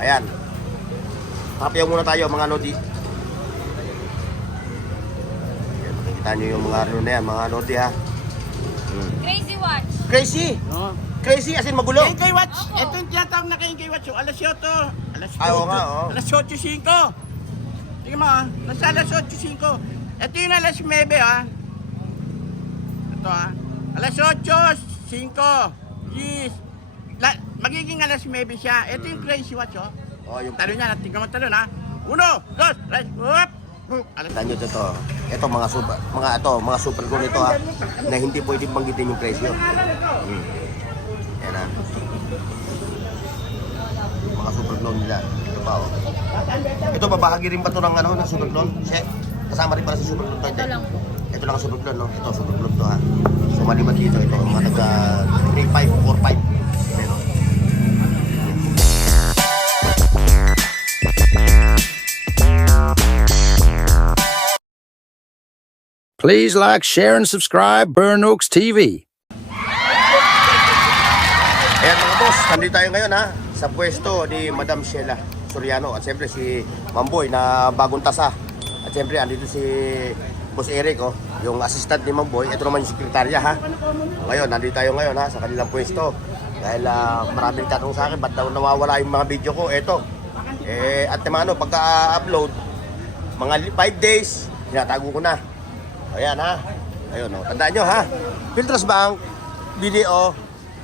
Ayan. Tapiyaw muna tayo mga Lodi. Ayan, makikita nyo yung mga ano na yan, mga Lodi ha. Crazy watch. Crazy! No. Crazy as in magulo. Kay Watch. Ito yung tinatawag na kay Watch. Alas 8. Alas 8. Ay, oo nga, oo. Alas 8.05. Tingnan mo ah. Nasa alas 8.05. Ito yung alas 9 ah. Ito ah. Alas 8.05. Yes. Magiging alas 9 siya. Ito yung Crazy Watch oh. Oh, yung Talo niya. Tingnan mo talo na. 1, 2, 3, whoop. Alas Tanyo ito. Ito mga super goal ito ha. Na hindi pwedeng banggitin yung presyo. Ayan ha. Mga super clone nila. Ito pa oh. Ito babahagi rin ba ito ng ano, ng super clone? Kasama rin pala sa super clone tayo. Ito lang po. Ito lang ang super clone no. Ito super clone to ha. So maliban dito ito mga taga 35, 45. Pero Please like, share, and subscribe Burn Oaks TV. ayan mga boss, nandito tayo ngayon ha. Sa pwesto ni Madam Sheila Soriano. At siyempre si Mamboy na bagong tasa. At siyempre andito si Boss Eric oh, yung assistant ni Mamboy. Ito naman yung sekretarya ha. Ngayon, nandito tayo ngayon ha, sa kanilang pwesto. Dahil maraming tanong sa akin, ba't daw nawawala yung mga video ko? Eto. At ano, pagka-upload, mga 5 days, tinatago ko na. Ayan ha. Ayun oh. Tandaan nyo ha. Filtros Bank, BDO,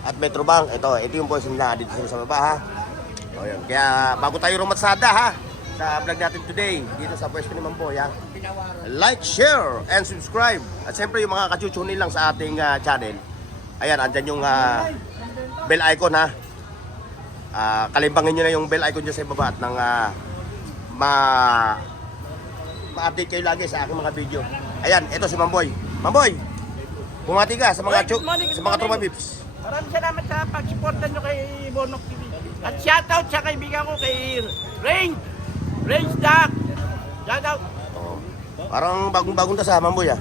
at Metro Bank. Ito yung pwesto nila dito sa baba ha. Ayun. Kaya bago tayo rumatsada ha, sa vlog natin today, dito sa pwesto ni Mamboy ha. Like, share, and subscribe. At siyempre yung mga kachuchunin lang sa ating channel. Ayan, andyan yung bell icon ha. Kalimbangin nyo na yung bell icon dyan sa baba at nang ma-update kayo lagi sa aking mga video. Ayan, ito si Mamboy. Mamboy, bumati ka sa mga sa mga tropa pips. Maraming salamat sa pag-suporta nyo kay Bonok TV. At shoutout sa kaibigan ko kay Range Duck. Shoutout. Oh. Parang bagong-bagong tasa, Mamboy ha.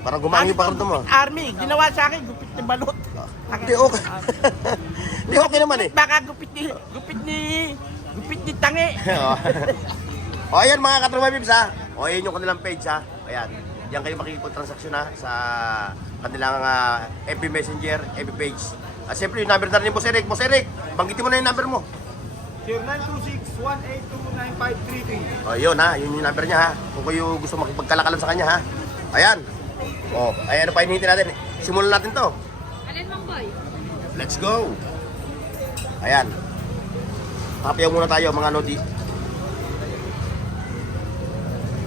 Parang gumangin pa rin mo. Army, ginawa sa akin, gupit ni balot. Hindi okay. Hindi okay naman eh. Baka gupit ni tangi. O ayan mga katropa pips ha. O ayan yung kanilang page ha. Ayan. Diyan kayo makikipag-transaksyon ha sa kanilang FB Messenger, FB page. At siyempre yung number na rin ni Boss Eric. Boss Eric, banggitin mo na yung number mo. 0926-182-9533. O yun ha, yun yung number niya ha. Kung kayo gusto makipagkalakalan sa kanya ha. Ayan. O, ayan ano pa hinihintay natin. Simulan natin to. Alin Mamboy? Let's go. Ayan. Tapiyaw muna tayo mga Lodi.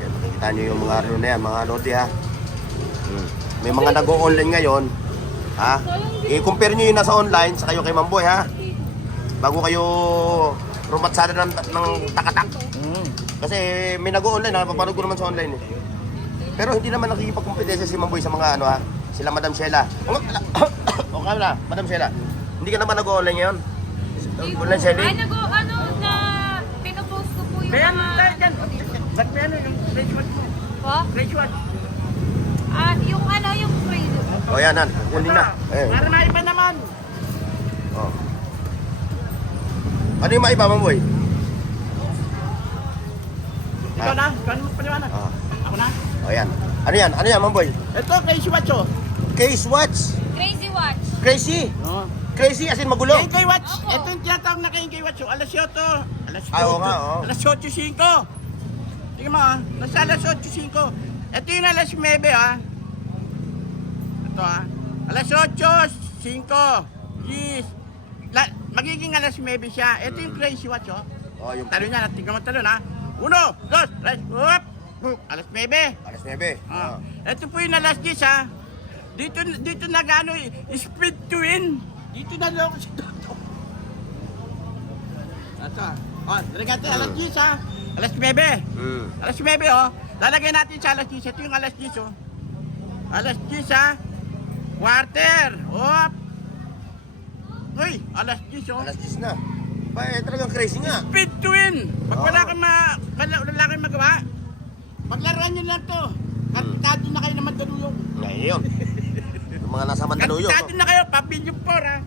Ayan, makikita nyo yung mga ano na yan, mga Lodi ha. May mga nag-o-online ngayon. Ha? I-compare nyo yung nasa online sa kayo kay Mamboy ha. Bago kayo rumatsada ng takatak. Kasi may nag-o-online ha, papanood ko naman sa online eh. Pero hindi naman nakikipagkompetensya si Mamboy sa mga ano ha. Sila Madam Sheila. O na, Madam Sheila. Hindi ka naman nag-o-online ngayon? Online selling? Ay, ano na pinopost ko po yung Kaya mga... tayo dyan. Ba't may ano yung Range Watch mo? Po? Range Watch. Yung ano, yung crazy. O yan, kunin na. Para maiba naman. Oh. Ano yung maiba, Mamboy? Ikaw na, ikaw na magpaliwanag. Ako na. O yan. Ano yan? Ano yan, Mamboy? Ito, Crazy Watch oh. Case watch. Crazy watch. Crazy. Oo. Crazy as in magulo. Kay Watch. Opo. Ito yung tinatawag na kay Watch oh. Alas 8. Alas 8. Ay, oo nga, oo. Alas 8.05. Tingnan mo ah. Nasa alas 8.05. Ito yung alas 9 ah. Ito ah. Alas 8.05. Yes. Magiging alas 9 siya. Ito yung Crazy Watch oh. O, yung Talo niya. Tingnan mo talo na. 1, 2, 3, whoop. Alas 9. alas 9. Ah. Ito po yung alas 10 ha. Dito na gano speed to win. Dito na lang si Toto. Ito. Oh, lalagyan natin alas 10 ha. Alas 9. Alas 9 oh. Lalagyan natin sa alas 10. Ito yung alas 10 oh. Alas 10 ha. Quarter. Hop. Uy, alas 10 oh. Alas 10 na. Pa, talagang crazy nga. Speed to win. Pag Oo. wala kang magawa, paglaruan nyo lang to. Kartado na kayo naman daluyong. Ngayon. Yung mga nasa Mandaluyong. Kartado na kayo, papilyo po ha.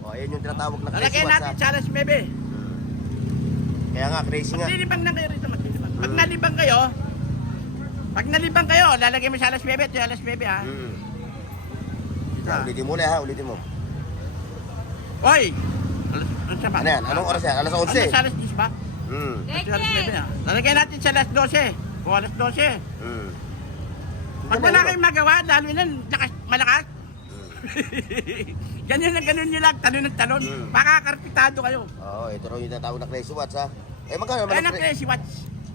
O, ayan yung tinatawag na crazy Lalagyan watch natin ha. sa alas 9. Kaya nga, crazy nga. Maglilibang na kayo rito, maglilibang. Pag nalibang kayo, lalagay mo sa alas 9, ito yung alas 9 ha. Ulitin mo ulit ha, ulitin mo. Oy! Ano siya ba? Ano yan? Anong oras yan? Alas Ano 11. sa alas 10 ba? Ito yung alas 9 ha. Lalagay natin sa alas 12. O alas 12. Pag wala kayong magawa, lalo na malakas. Ganyan na ganun nyo lang, talon ng talon. Makakarpitado kayo. Oo, ito rin yung natawag na crazy watch ha. Eh, magkano naman Kaya ang na crazy watch.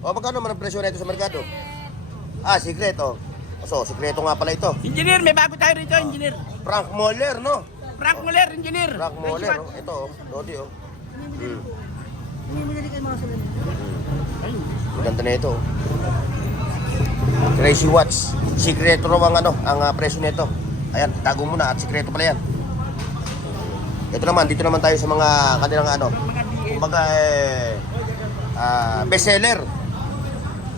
magkano naman ang presyo nito sa merkado? Ah, sikreto. So, sikreto nga pala ito. Engineer, may bago tayo rito, engineer. Frank Moller, no? Frank Muller, engineer. Frank Crazy Moller, watch. oh. Ito, oh. Lodi, oh. Ang ganda na ito. oh. Crazy watch. Sikreto raw ang presyo nito. Ayan, tago muna at sikreto pala yan. Ito naman, dito naman tayo sa mga kanilang kumbaga bestseller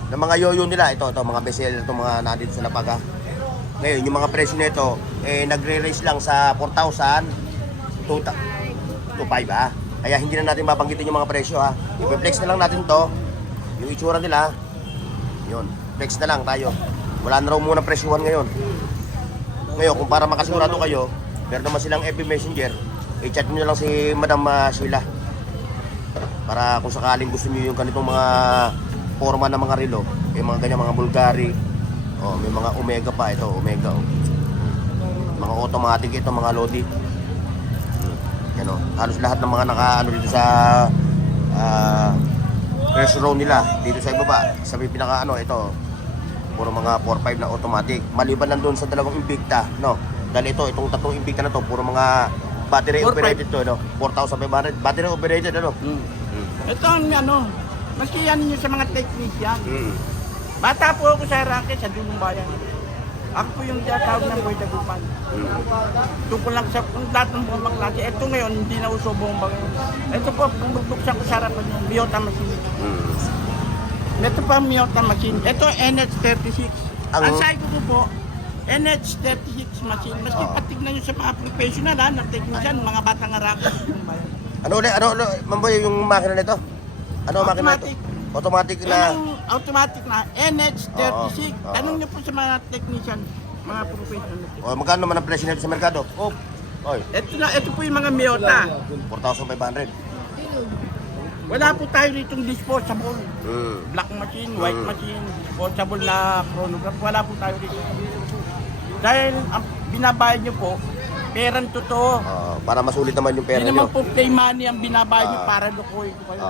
ng mga yoyo nila. Ito, mga bestseller itong mga nandito sa Lapaga. Ngayon, yung mga presyo nito, nagre-raise lang sa 4,000 to 5 ha. Kaya hindi na natin mabanggitin yung mga presyo ha. I-flex na lang natin to. Yung itsura nila, yun, flex na lang tayo. Wala na raw muna presyuhan ngayon. Ngayon, kung para makasigurado kayo, meron naman silang FB Messenger, i-chat nyo lang si Madam Sheila. Para kung sakaling gusto nyo yung ganitong mga forma ng mga relo, yung mga ganyan, mga Bulgari, may mga Omega pa, ito, Omega. Mga automatic ito, mga Lodi. Yan halos lahat ng mga naka dito sa press row nila, dito sa ibaba, sa pinaka ito, puro mga 4-5 na automatic. Maliban lang doon sa dalawang Invicta, no? Dahil itong tatlong Invicta na to, puro mga battery 4-5. operated to, no? 4,500 battery operated, ano? Ito ang maski yan nyo sa mga technician. Bata po ako sa Arangke, sa Dulong Bayan. Ako po yung tinatawag ng Boy Dagupan. Tungkol lang sa kung lahat ng buong klase. Ito ngayon, hindi na uso bomba ngayon. Ito po, kung bubuksan ko sa harapan yung Miyota machine. Ito pa ang Miyota machine. Ito NH36. Ang sayo ko po, NH36 machine. Maski patignan nyo sa mga professional na technician, mga batang Arangke. Ano ulit, Mamboy, yung makina nito? Ano ang makina nito? Automatic na. Automatic na NH36. Oo. Tanong niyo po sa mga technician, mga professional. Magkano naman ang presyo nito sa merkado? Oy, Ito po yung mga Miyota. 4,500. Wala po tayo ritong disposable. Black machine, white machine, disposable na chronograph. Wala po tayo rito. Dahil ang binabayad niyo po, perang totoo. Para masulit naman yung pera Hindi nyo. naman po play money ang binabayad niyo para lukuhin ko kayo.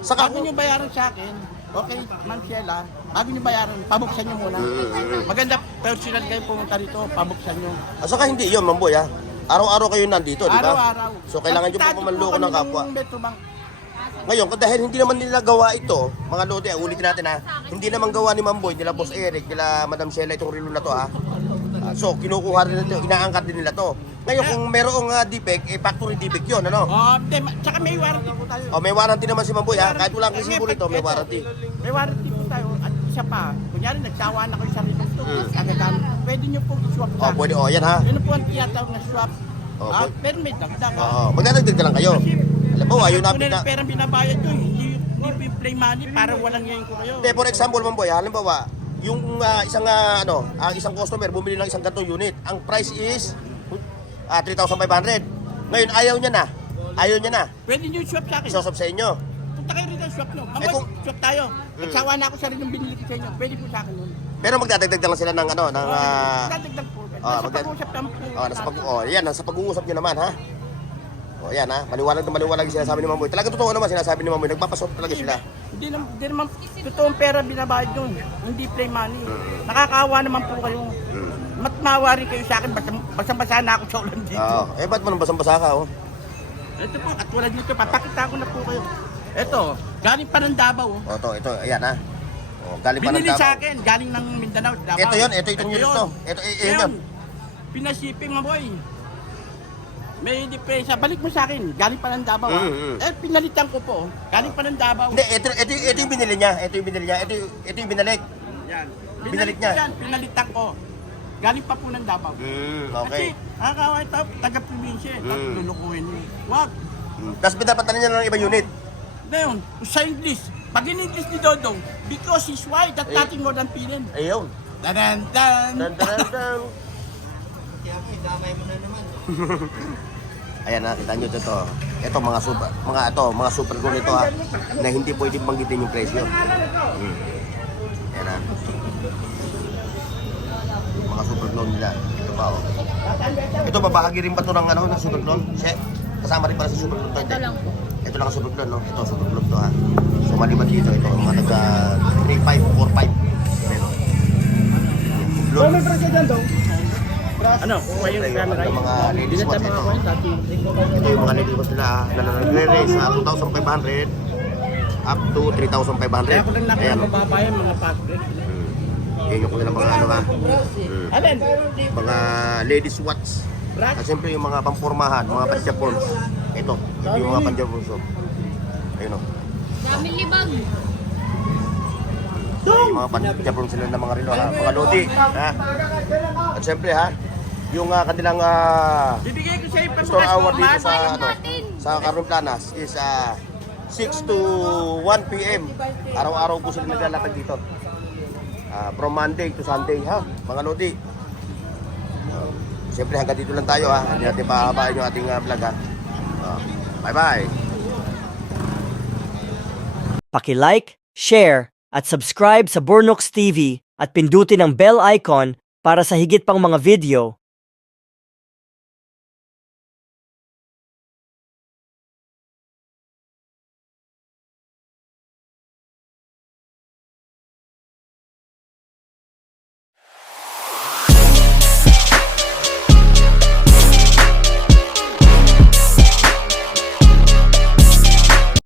Saka Bago niyo bayaran sa akin, okay, Ma'am Sheila, bago niyo bayaran, pabuksan niyo muna. Maganda, personal kayo pumunta rito, pabuksan niyo. Saka hindi yun, Mamboy ha. Araw-araw kayo nandito, di ba? Araw-araw. So kailangan nyo po pumanloko ng kapwa. Metrobank. Ngayon, dahil hindi naman nila gawa ito, mga lodi, ulitin natin ha. Hindi naman gawa ni Mamboy, nila Boss Eric, nila Madam Sheila itong relo na to ha. So kinukuha rin nila, inaangkat din nila to. Ngayon, kung merong defect, factory defect yun, ano? Tsaka may warranty po tayo. May warranty naman si Mamboy ha. Kahit walang resibo nito, may warranty. May warranty po tayo. At isa pa, kunyari nagsawa na kayo sa rito. Pwede nyo po i-swap sa. Pwede, yan ha. Yun po ang tiyatawag na swap. Pero may dagdag. Magdadagdag ka lang kayo. Alam mo, ayun na. Kung perang binabayad nyo, hindi po yung play money para walang ngayon ko kayo. For example, Mamboy, halimbawa, yung isang customer bumili ng isang gantong unit. Ang price is 3,500. Ngayon, ayaw niya na. Pwede nyo swap sa akin. Isosop sa inyo. Punta kayo rito, swap nyo. kung- Swap tayo. Nagsawa na ako sa rin yung binili ko sa inyo. Pwede po sa akin nun. Pero magdadagdag lang sila ng Dadagdag po. Nasa pag-usap lang po. nasa pag-uusap niyo naman, ha? Yan, ha? Maliwanag yung sinasabi ni Mamboy. Talagang totoo naman sinasabi ni Mamboy. Nagpapasok talaga sila. Hindi naman totoong pera binabayad nyo. Hindi play money. Nakakaawa naman po kayo. Mawari kayo sa akin. Basang-basa na ako sa ulan dito. Ba't mo nang basang-basa ka, oh? Ito po, katulad dito. Papakita ko na po kayo. Ito, galing pa ng Davao. Ito, ayan, ha? Galing pa ng Binili Davao. sa akin, galing ng Mindanao, Davao. Ito yun, ito yung unit to. Ito yun. Pinashipping mo, boy. May diferensya. Balik mo sa akin, galing pa ng Davao. Pinalitan ko po. Galing pa ng Davao. Hindi, ito yung binili niya. Ito yung binalik. Yan. Binalik niya. Yan, pinalitan ko. Galing pa po ng Davao. Okay. Kasi, nakakawa ito, taga-probinsya. Tapos lulukuhin niyo. Wag. Tapos pinapatan niya ng ibang unit. Ngayon, sa English, pag in English ni Dodong, because he's white, that's nothing more than pilin. Ayun. Dan dan. Dan, dan, dan. Ayan na, kita nyo ito. Ito mga super gold ito ha, na hindi pwedeng banggitin yung presyo. Ayan na. Mga super gold nila. Ito pa oh. Ito babahagi rin ba ito ng ano, ng super gold? Kasama rin pala sa super gold to. Ito lang po. Ito lang ang super gold, no? Ito super gold to ha. So maliban dito, ito mga nagka 3.5, 4.5. Ayan o. Gold. Ano? Kuha yung camera Yung mga ladies watch ito. Ito yung mga ladies watch nila na nagre-race sa 2,500 up to 3,500. Kaya ko lang Ayan. nakakababa yung mga password. Yan yung kanilang mga ano ha. Alin? Mga ladies watch. At siyempre yung mga pampormahan, mga panjapons. Ito yung mga panjapons. Ayun o. Daming libag. Yung mga panjapons sila ng mga relo ha. Mga lodi. Ha? At siyempre ha, yung kanilang Bibigay ko sa iyo store hour dito pambukas sa Ayun ano, natin. sa Carmen Planas is 6 to 1 p.m. Araw-araw po sila naglalatag dito. From Monday to Sunday ha, mga lodi. Siyempre hanggang dito lang tayo ha. Hindi natin pahabain yung ating vlog ha. Bye-bye. Paki-like, share, at subscribe sa Bornox TV at pindutin ang bell icon para sa higit pang mga video.